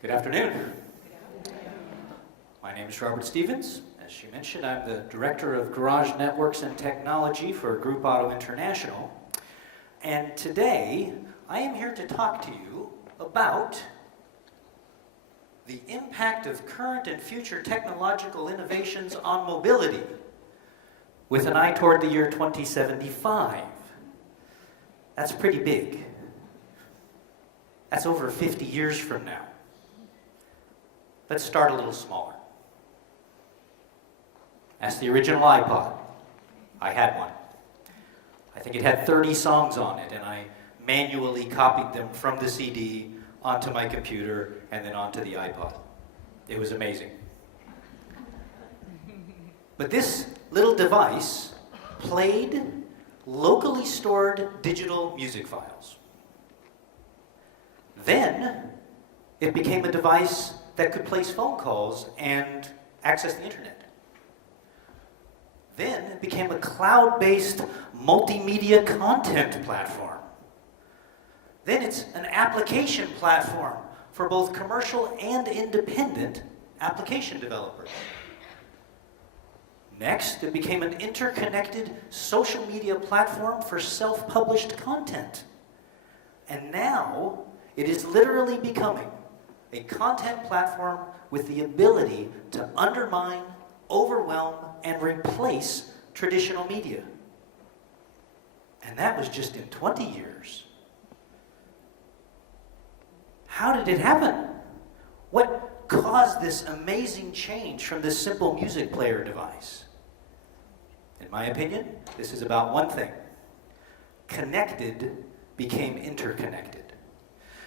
Good afternoon. My name is Robert Stevens. As she mentioned, I'm the Director of Garage Networks and Technology for GROUPAUTO International. And today, I am here to talk to you about the impact of current and future technological innovations on mobility with an eye toward the year 2075. That's pretty big. That's over 50 years from now. Let's start a little smaller. That's the original iPod. I had one. I think it had 30 songs on it, and I manually copied them from the CD onto my computer and then onto the iPod. It was amazing. But this little device played locally stored digital music files. Then it became a device that could place phone calls and access the internet. Then it became a cloud-based multimedia content platform. Then it's an application platform for both commercial and independent application developers. Next, it became an interconnected social media platform for self-published content. And now, it is literally becoming a content platform with the ability to undermine, overwhelm, and replace traditional media. And that was just in 20 years. How did it happen? What caused this amazing change from this simple music player device? In my opinion, this is about one thing. Connected became interconnected.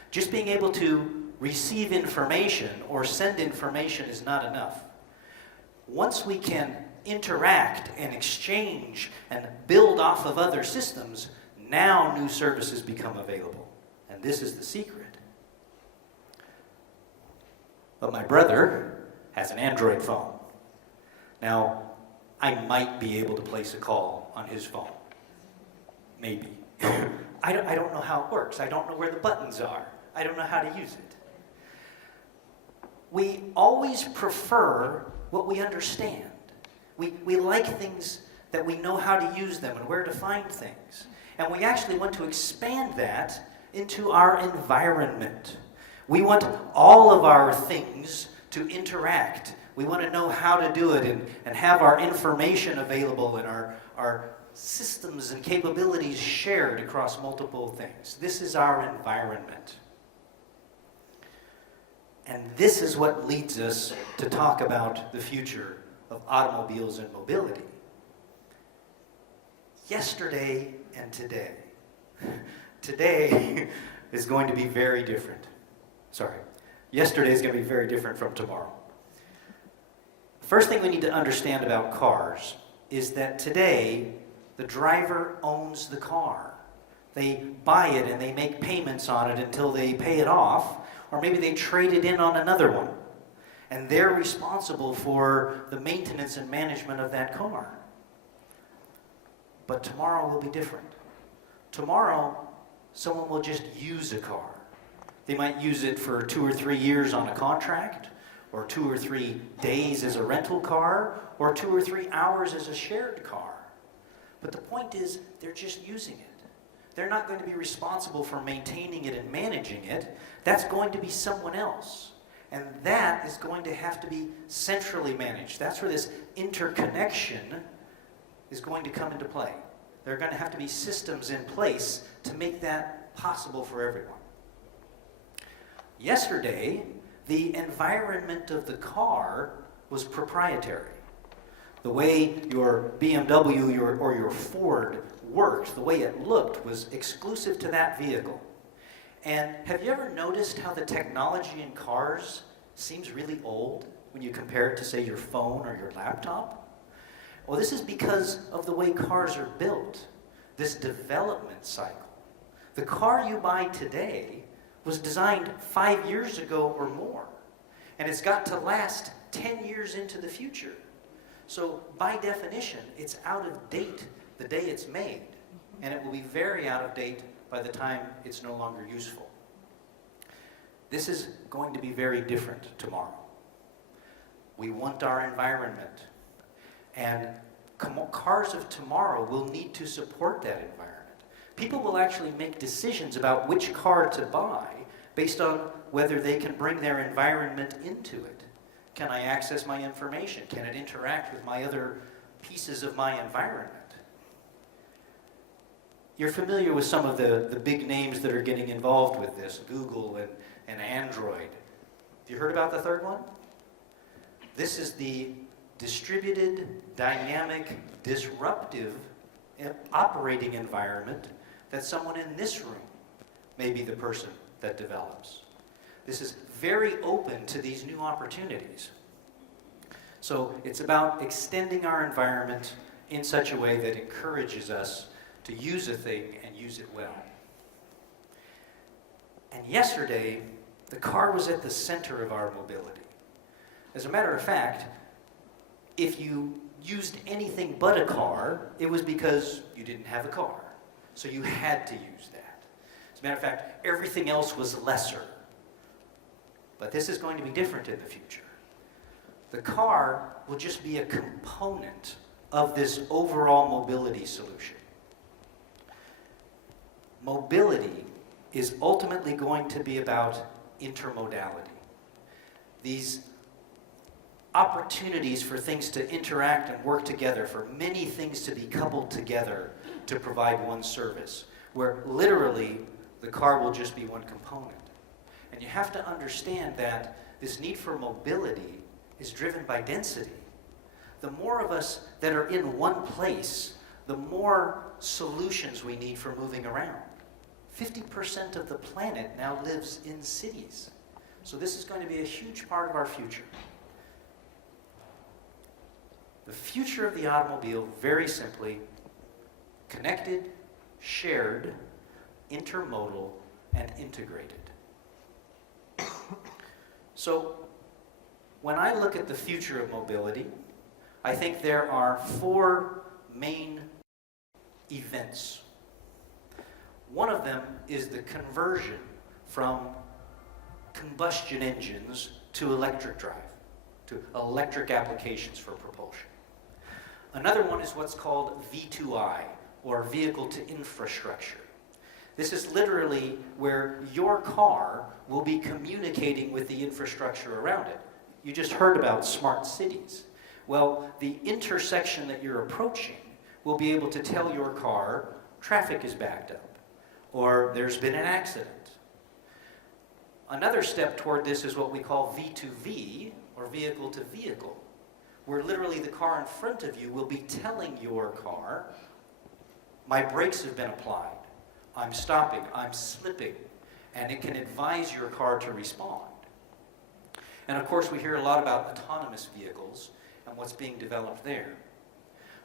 Just being able to receive information or send information is not enough. Once we can interact and exchange and build off of other systems, now new services become available. And this is the secret. But my brother has an Android phone. Now, I might be able to place a call on his phone. Maybe. I don't know how it works. I don't know where the buttons are. I don't know how to use it. We always prefer what we understand. We like things that we know how to use them and where to find things. And we actually want to expand that into our environment. We want all of our things to interact. We want to know how to do it and have our information available and our systems and capabilities shared across multiple things. This is our environment. And this is what leads us to talk about the future of automobiles and mobility. Yesterday and today. Today is going to be very different. Yesterday is going to be very different from tomorrow. The first thing we need to understand about cars is that today, the driver owns the car. They buy it and they make payments on it until they pay it off, or maybe they trade it in on another one. And they're responsible for the maintenance and management of that car. But tomorrow will be different. Tomorrow, someone will just use a car. They might use it for 2 or 3 years on a contract, or 2 or 3 days as a rental car, or 2 or 3 hours as a shared car. But the point is, they're just using it. They're not going to be responsible for maintaining it and managing it. That's going to be someone else. And that is going to have to be centrally managed. That's where this interconnection is going to come into play. There are going to have to be systems in place to make that possible for everyone. Yesterday, the environment of the car was proprietary. The way your BMW or your Ford worked, the way it looked, was exclusive to that vehicle. And have you ever noticed how the technology in cars seems really old when you compare it to, say, your phone or your laptop? Well, this is because of the way cars are built, this development cycle. The car you buy today was designed 5 years ago or more, and it's got to last 10 years into the future. So by definition, it's out of date the day it's made, and it will be very out of date by the time it's no longer useful. This is going to be very different tomorrow. We want our environment. And cars of tomorrow will need to support that environment. People will actually make decisions about which car to buy based on whether they can bring their environment into it. Can I access my information? Can it interact with my other pieces of my environment? You're familiar with some of the big names that are getting involved with this, Google and Android. Have you heard about the third one? This is the distributed, dynamic, disruptive operating environment that someone in this room may be the person that develops. This is very open to these new opportunities. So it's about extending our environment in such a way that encourages us to use a thing and use it well. And yesterday, the car was at the center of our mobility. As a matter of fact, if you used anything but a car, it was because you didn't have a car. So you had to use that. As a matter of fact, everything else was lesser. But this is going to be different in the future. The car will just be a component of this overall mobility solution. Mobility is ultimately going to be about intermodality. These opportunities for things to interact and work together, for many things to be coupled together to provide one service, where literally the car will just be one component. And you have to understand that this need for mobility is driven by density. The more of us that are in one place, the more solutions we need for moving around. 50% of the planet now lives in cities. So this is going to be a huge part of our future. The future of the automobile, very simply, connected, shared, intermodal, and integrated. So, when I look at the future of mobility, I think there are 4 main events. One of them is the conversion from combustion engines to electric drive, to electric applications for propulsion. Another one is what's called V2I, or vehicle to infrastructure. This is literally where your car will be communicating with the infrastructure around it. You just heard about smart cities. Well, the intersection that you're approaching will be able to tell your car traffic is backed up, or there's been an accident. Another step toward this is what we call V2V, or vehicle to vehicle, where literally the car in front of you will be telling your car, my brakes have been applied, I'm stopping, I'm slipping, and it can advise your car to respond. And of course we hear a lot about autonomous vehicles and what's being developed there.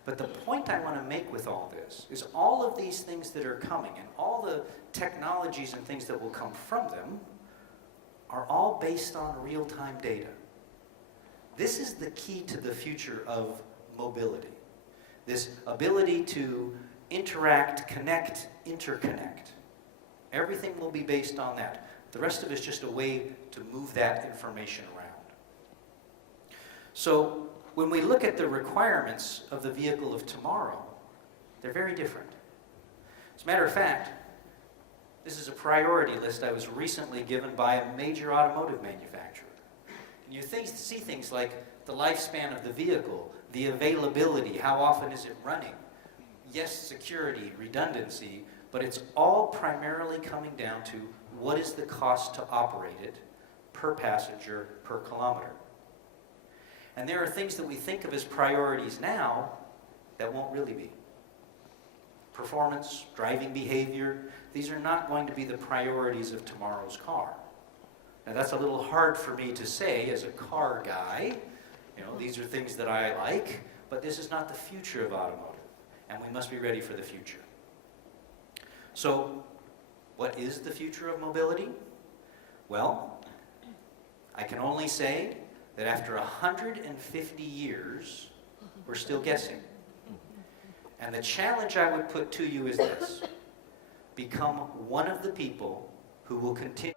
But the point I want to make with all this is all of these things that are coming and all the technologies and things that will come from them are all based on real-time data. This is the key to the future of mobility. This ability to interact, connect, interconnect. Everything will be based on that. The rest of it is just a way to move that information around. So when we look at the requirements of the vehicle of tomorrow, they're very different. As a matter of fact, this is a priority list I was recently given by a major automotive manufacturer. And you see things like the lifespan of the vehicle, the availability, how often is it running? Yes, security, redundancy, but it's all primarily coming down to what is the cost to operate it per passenger, per kilometer. And there are things that we think of as priorities now that won't really be. Performance, driving behavior, these are not going to be the priorities of tomorrow's car. Now that's a little hard for me to say as a car guy. You know, these are things that I like, but this is not the future of automotive, and we must be ready for the future. So, what is the future of mobility? Well, I can only say that after 150 years, we're still guessing. And the challenge I would put to you is this: become one of the people who will continue